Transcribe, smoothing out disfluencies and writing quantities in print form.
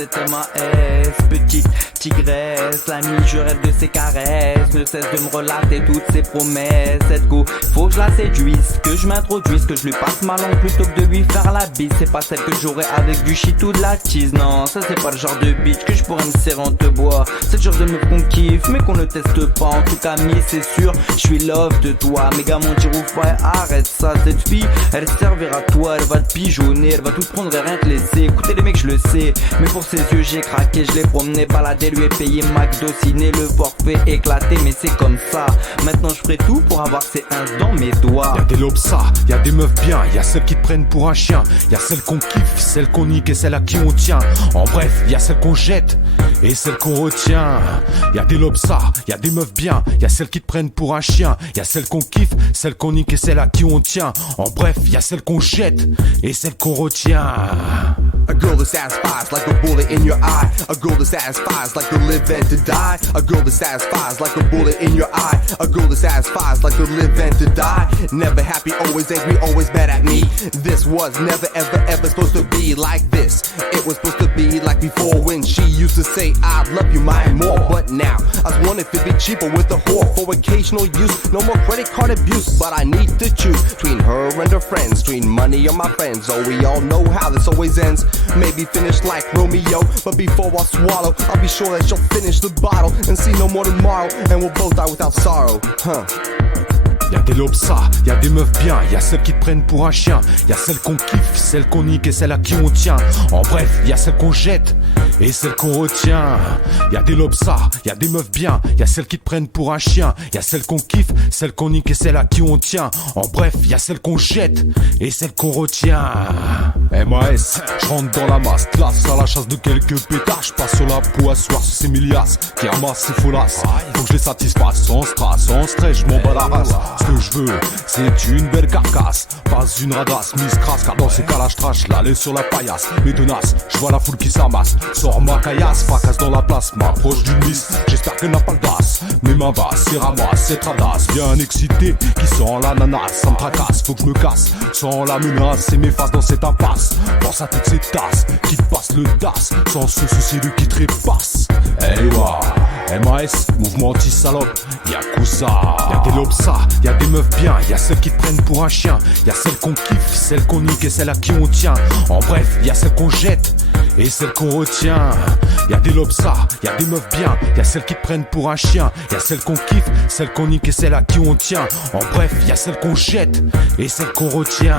c'était ma S. Petite tigresse, la nuit je rêve de ses caresses. Ne cesse de me relater toutes ses promesses. Let's go, faut que je la séduise, que je m'introduise, que je lui passe ma langue plutôt que de lui faire la bise. C'est pas celle que j'aurais avec du shit ou de la tease. Non, ça c'est pas le genre de bitch que je pourrais me serrer en te bois. C'est le genre de meuf qu'on kiffe mais qu'on ne teste pas. En tout cas mi c'est sûr, je suis love de toi. Méga mon tirouf, ouais arrête ça. Cette fille, elle servira à toi, elle va te pigeonner, elle va tout prendre et rien te laisser. Écoutez les mecs je le sais, mais pour ses yeux j'ai craqué. Je l'ai promené, baladé, lui ai payé McDo, ciné, le forfait éclaté. Mais c'est comme ça, maintenant je ferai tout pour avoir ses ins dans mes doigts. Y'a des lobsas, y'a des meufs bien, y'a celles qui te prennent pour un chien. Y'a celles qu'on kiffe, celles qu'on nique et celles à qui on tient. En bref, y'a celles qu'on jette et celles qu'on retient. Y'a des lobsas, y'a des meufs bien, y'a celles qui te prennent pour un chien. Y'a celles qu'on kiffe, celles qu'on nique et celles à qui on tient. En bref, y'a celles qu'on jette et celles qu'on retient. A girl that satisfies like a bullet in your eye. A girl that satisfies like to live and to die. A girl that satisfies like a bullet in your eye. A girl that satisfies like to live and to die. Never happy, always angry, always mad at me. This was never ever ever supposed to be like this. It was supposed to be like before when she used to say I love you my more. But now I was wondering if it'd be cheaper with a whore for occasional use. No more credit card abuse, but I need to choose between her and her friends, between money or my friends. Oh, we all know how this always ends. Maybe finish like Romeo, but before I swallow, I'll be sure that you'll finish the bottle and see no more tomorrow, and we'll both die without sorrow. Huh. Y'a des lobsas, y'a des meufs bien, y'a celles qui te prennent pour un chien. Y'a celles qu'on kiffe, celles qu'on nique et celles à qui on tient. En bref, y'a celles qu'on jette et celles qu'on retient. Y'a des lobsas, y'a des meufs bien, y'a celles qui te prennent pour un chien. Y'a celles qu'on kiffe, celles qu'on nique et celles à qui on tient. En bref, y'a celles qu'on jette et celles qu'on retient. MAS, j'rentre dans la masse, classe à la chasse de quelques pétards. J'passe sur la peau à soir sur ces milliards qui ramassent ces folasses. Faut que je les satisfasse sans strass, sans stress, j'm'en bats la race. Ce que je veux, c'est une belle carcasse, pas une radasse, mise crasse. Car dans ces cas-là, j'trache l'aller sur la paillasse. Mais tenace, j'vois la foule qui s'amasse. Sors ma caillasse, fracasse dans la place, m'approche d'une miss. J'espère qu'elle n'a pas le das. Mes mains basses, c'est ramasse, c'est travasse. Bien excité, qui sent l'ananas. Ça me tracasse, faut que je me casse. Sans la menace et m'efface dans cette impasse. Pense à toutes ces tasses qui te passent le das, sans se soucier de qui te repasse. Hey wa, MAS, mouvement anti-salope, y'a Kousa. Y'a des lobsas, y'a des meufs bien, y'a celles qui te prennent pour un chien. Y'a celles qu'on kiffe, celles qu'on nique et celles à qui on tient. En bref, y'a celles qu'on jette et celles qu'on retient. Y'a des lobsas, y'a des meufs bien, y'a celles qui te prennent pour un chien. Y'a celles qu'on kiffe, celles qu'on nique et celles à qui on tient. En bref, y'a celles qu'on jette et celles qu'on retient.